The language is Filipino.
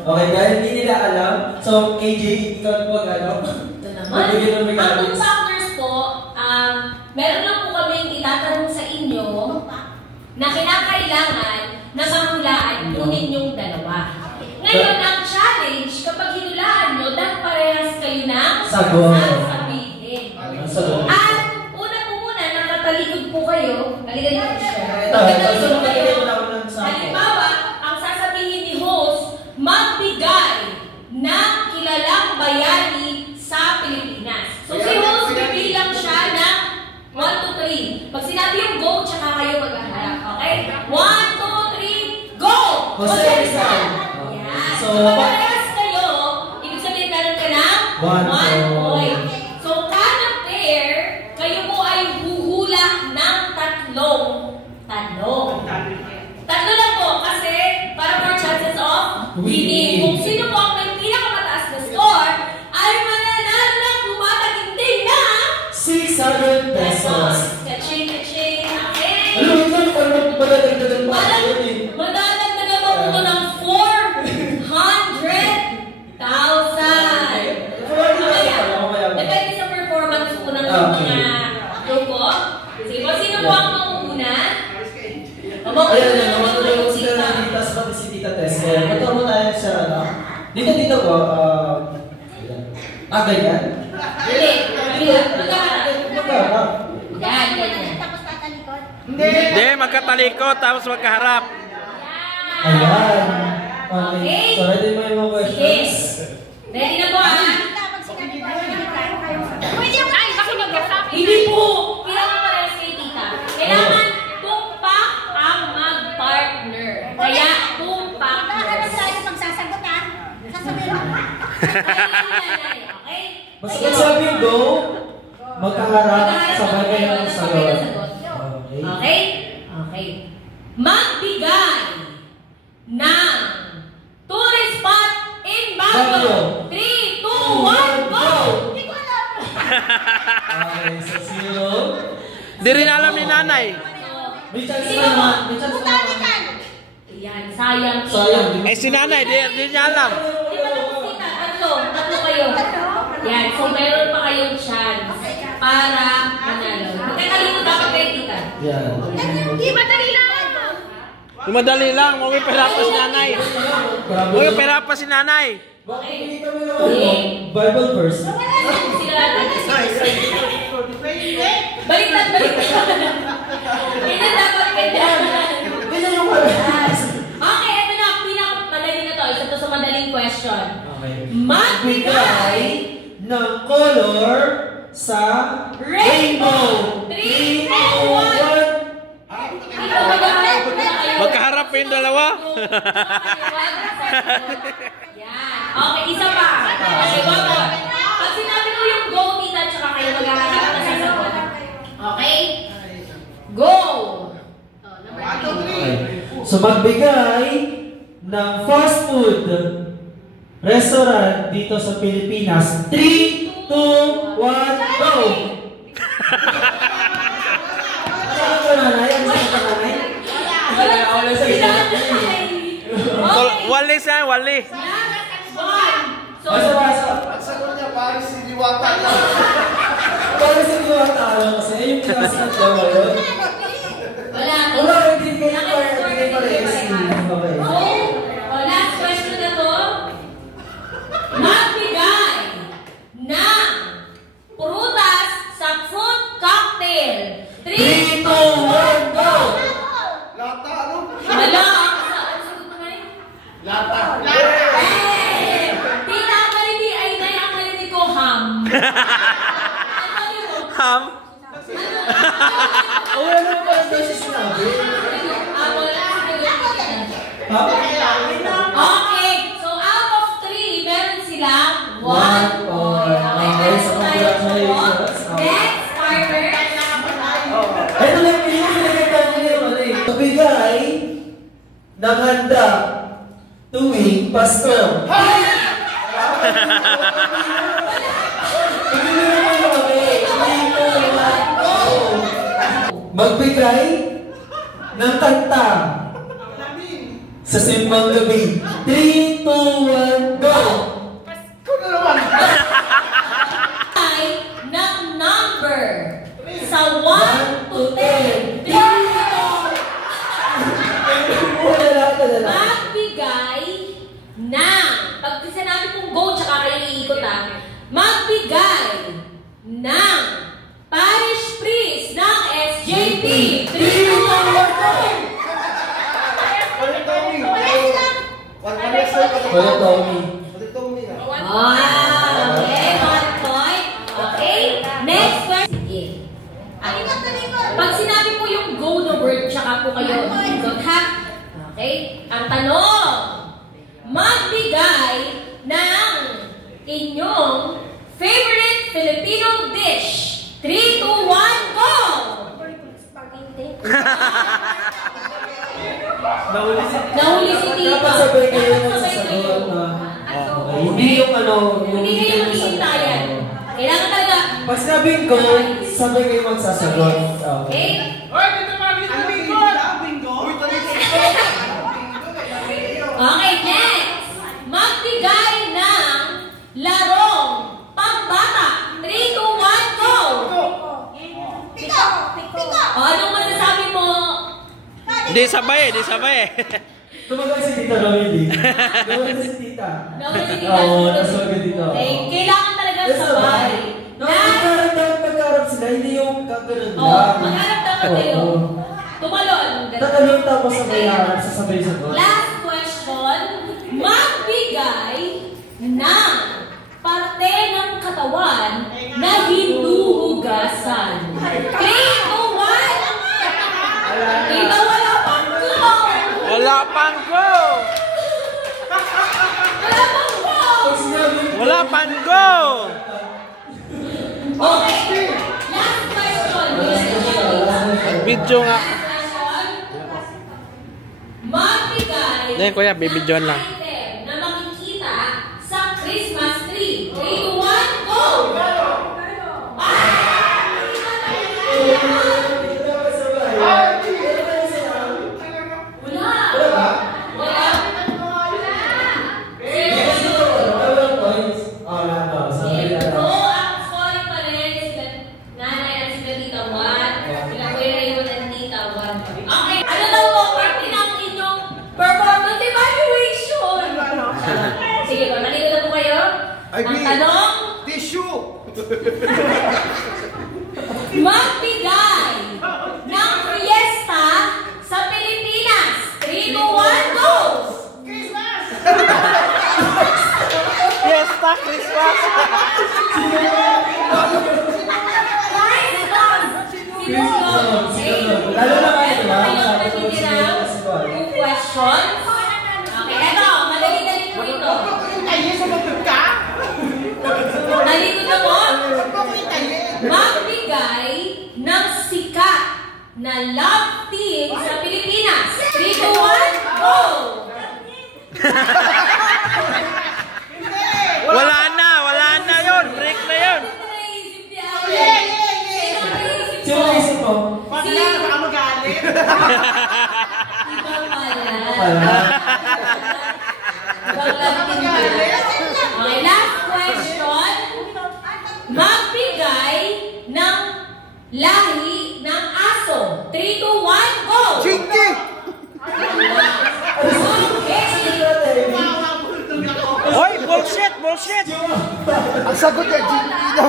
Okay, dahil hindi nila alam. So, AJ, ikaw pag ano? Ito naman. Ang factors po, meron lang po kaming itatanong sa inyo na kinakailangan na mahulaan po ninyong dalawa. Ngayon, ang challenge, kapag hinulaan nyo, dahil parehas kayo ng sasabihin. At una po muna, nakatalikod po kayo. Halika dito siya. Halimbawa, ang sasabihin ni host, magbigay ng kilalang bayani sa Pilipinas. So si host, bibilang siya ng 1, 2, 3. Pag sinabi yung go, tsaka kayo maghaharap. Okay? 1, 2, 3, go! Jose. So, kapag parehas kayo, ibig sabihin meron ka ng 1 point. So, kada pair, kayo po ay huhula ng tatlong tanong. Tatlo lang po kasi para more chances of winning. Kung sino po ang may pinakamataas na score, ay mananalo ng tumataginding na 600 pesos. Kaching, kaching, okay? Alam mo ito, parang madadagdagan pa ako yun eh. Madadagdagan pa po ng 400,000. Depende sa performance po ng mga grupo. Sige po, sino po ang mauuna? Ayan, naman sila na dito sa pati si Tita Tess. Maturo mo tayo sa ano? Dito po. Ganyan? Hindi. Magkaharap. Yan. Tapos tatalikod? Hindi, magkatalikod tapos magkaharap. Ayan. Okay. So, ready mo yung mga questions? Ready na po, ha? Pag sinabi ko, kayo. Pwede yung ay, bakit magkasabi? Hindi po. Kailangan parehas kay Tita. Kailangan tumpak ang mag-partner. Kaya, tumpak. Ano tayo magsasagot, ha? Sasabihin mo. Okay? Basta kung sabi yung go, magkaharap sa bagay ng sagot. Okay? Okay. Magbigay ng tourist spot in Baguio. 3, 2, 1, go! Hindi ko alam. Okay, so zero. Di rin alam ni nanay. May chance pa naman. May chance pa naman. Butanikan. Yan, sayang. Sayang. Eh si nanay, di niya alam. Di ba nakikita? Tatlo kayo. Yan, so meron pa kayong chance para manalo. Magkakalimut dapat kayo, Tita. Yan. Hindi, madali lang. Yung madali lang, huwag yung pera si nanay. Huwag yung pera si nanay. Bakit hindi kami naman Bible verse? Sila baliktad. Ganyan dapat ganyan. Ganyan yung parehas. Okay, ito na. Pinakamadali na to. Isa to sa madaling question. Okay. Magbigay ng color sa rainbow. 3, 2, 1. Magkaharap pa yung dalawa. Yan. Okay, isa pa. Okay, one more. Pag sinabi ko yung go, Tita, tsaka kayo maghaharap na sasagot. Okay? Go! Okay. So magbigay ng fast food restaurant dito sa Pilipinas. 3, 2, 1, go! Saan ka nanay? Ano saan ka nanay? Wala sa gina. Wali siya, wali. So, Sagot niya, Paris si Diwata lang. Para sa Diwata lang kasi yung classmate lang ngayon. wala. Wala, hindi kayo parehas. Okay. So, last question na to. Magbigay ng prutas sa fruit cocktail. 3, 2, 1, go! Lata, ano? Wala. Ano sagot mo ngayon? Lata. Tita, ang narinig ay nay, ang narinig ko, ham. Ano sabi mo? Ham. Wala naman pala tayo siya sinabi. Wala. Ha? Okay, so out of 3, meron silang 1 point. Okay, Okay, so meron tayo congratulations. next partner. Ito lang yung pinagkita niyo yung ano eh. Magbigay ng handa tuwing Pasko. Magbigay ng kanta Sa simbang gabi. 3, 2, 1, go! Ikaw na naman. Ay, ng number sa 1 to 10. 3, magbigay ng, pag sinabi kong go, tsaka kayo iikot magbigay ng parish priest ng SJP. 3, 2, 1, go! Walang Tommy. Wala, Tommy. Walang Tommy ah. Okay, 1 point. Okay, next question. Sige. Pag sinabi po yung go na word, tsaka po kayo ikot ha. Okay, ang tanong, magbigay ng inyong favorite Filipino dish. 3, 2, 1, go! Nahuli si Tita. Dapat sabay kayo Dapat ng sabay kayo. sasagot na. Hindi yung ano, Hindi kayo maghihintayan. Kailangan talaga. Pag sinabing go, sabay kayo magsasagot. Okay? Okay, next. Magbigay ng larong pambata. 3, 2, 1, go! Piko! Piko! O, anong masasabi mo? Di sabay, di sabay. Tumagal si Tita Romedy. Tumagal si Tita. Oo, nasumagal dito. Okay, kailangan talaga sabay. Nagkaharap sila, hindi yung kagano'n lang. Oh, magharap dapat kayo. Oo. Tumalon. Tatanong tapos sabay harap, sasabay sagot. Last question. Magbigay ng parte ng katawan na hinuhugasan. 3, 2, 1! Dito wala pang go! Wala pang go! Wala pang go! Wala pang go! Okay. Last question. Video nga. Magbigay Then, kuya, bibidyoan lang. item na makikita sa Christmas tree. 3, 2, 1, go! Wala. Wala. So, ang scoring pa rin sila nanay at sila tita 1. Sila Kuya Raymond at tita 1. Okay, ano daw po? Parte ng inyong performance evaluation. Sige po, nalito na po kayo. Ang tanong, Tissue. magbigay ng fiesta sa Pilipinas. 3, 2, 1, go! Fiesta, Christmas! Lalo na kayo, diba? Two questions. Okay, eto. Madali-dali po ito. Nalikod na po. Magbigay ng sikat na love team sa Pilipinas. 3, 2, 1, go! Wala na yun! Break na yun! Sino naisip mo? Ibang pala. Okay, last question. Magbigay ng lahi ng aso. 3, 2, 1, go! Chinky. Hoy, bullshit! Bullshit! Ang sagot niya, Chinky daw.